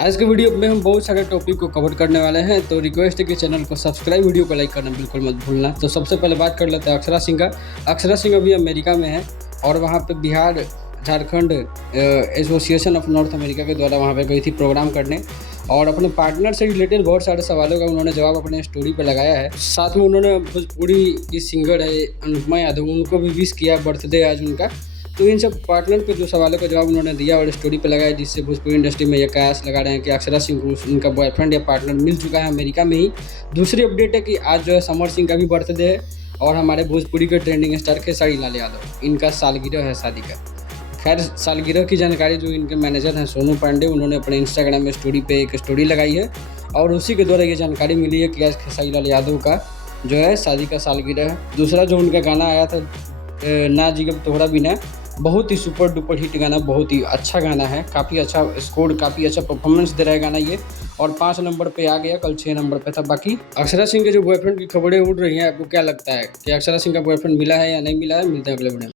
आज के वीडियो में हम बहुत सारे टॉपिक को कवर करने वाले हैं, तो रिक्वेस्ट है कि चैनल को सब्सक्राइब, वीडियो को लाइक करना बिल्कुल मत भूलना। तो सबसे पहले बात कर लेते हैं अक्षरा सिंह का। अक्षरा सिंह अभी अमेरिका में है और वहाँ पे Bihar Jharkhand association of north America के द्वारा वहाँ पे गई थी प्रोग्राम करने, और अपने पार्टनर से रिलेटेड बहुत सारे सवालों का उन्होंने जवाब अपने स्टोरी पे लगाया है। साथ में उन्होंने भोजपुरी की सिंगर है अनुपमा यादव, उनको भी विश किया, बर्थडे आज उनका। तो इन सब पार्टनर पे जो सवालों का जवाब उन्होंने दिया और स्टोरी पे लगाया, जिससे भोजपुरी इंडस्ट्री में ये कयास लगा रहे हैं कि अक्षरा सिंह को उनका बॉयफ्रेंड या पार्टनर मिल चुका है अमेरिका में ही। दूसरी अपडेट है कि आज जो है समर सिंह का भी बर्थडे है और हमारे भोजपुरी के ट्रेंडिंग स्टार खेसारी लाल यादव, इनका सालगिरह है शादी का। खैर, सालगिरह की जानकारी जो इनके मैनेजर हैं सोनू पांडे, उन्होंने अपने इंस्टाग्राम में स्टोरी पे एक स्टोरी लगाई है और उसी के द्वारा ये जानकारी मिली है कि आज खेसारी लाल यादव का जो है शादी का सालगिरह है। दूसरा जो उनका गाना आया था ना जिगब तोहरा बिना, बहुत ही सुपर डुपर हिट गाना, बहुत ही अच्छा गाना है, काफ़ी अच्छा स्कोर, काफ़ी अच्छा परफॉर्मेंस दे रहा है गाना ये, और 5 नंबर पे आ गया, कल 6 नंबर पे था। बाकी अक्षरा सिंह के जो बॉयफ्रेंड की खबरें उड़ रही हैं, आपको क्या लगता है कि अक्षरा सिंह का बॉयफ्रेंड मिला है या नहीं मिला है? मिलते हैं अगले वीडियो में।